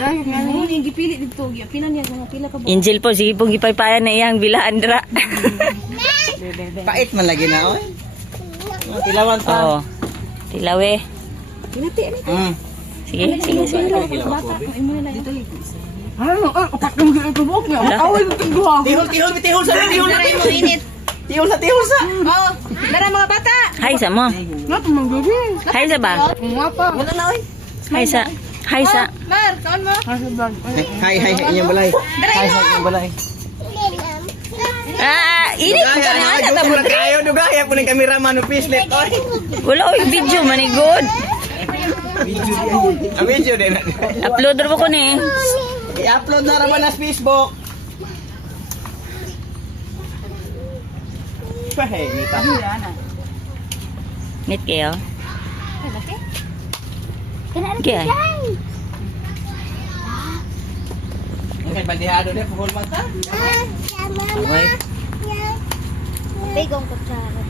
Yung gipili dito, pila niya mga pila ka ba? Angel po, sige pong gipaypayan na iyang bilaan dra. Pait man lagi na, oy. Tilawan ta. Oo. Tilawe. Pinati ni. Sige, sige, sige. Bata, ay mo na dito. Ano, upat yung gilitubok niya. Away ng tingguha. Tihol sa, tihol na. Mo init. Tihol sa. Oh, dara mga bata. Hi sa mo. Nato manggabi. Hi sa ba? Nga pa. Wala na oy. Hi sa. Hi sa. Mar, kaon mo? Hi, inyong balay. Hi sa inyong balay. Init ko ka na na tabo. Kayo dugaya po ng kameraman no pislet, oy. Wala oy video man good. Ang video din. Upload ro ko ni. I-upload na raman sa Facebook. Pahay, nita. Meet kayo. Kaya. Ang bandihado din pukul mata. Away. Bigong kutsara.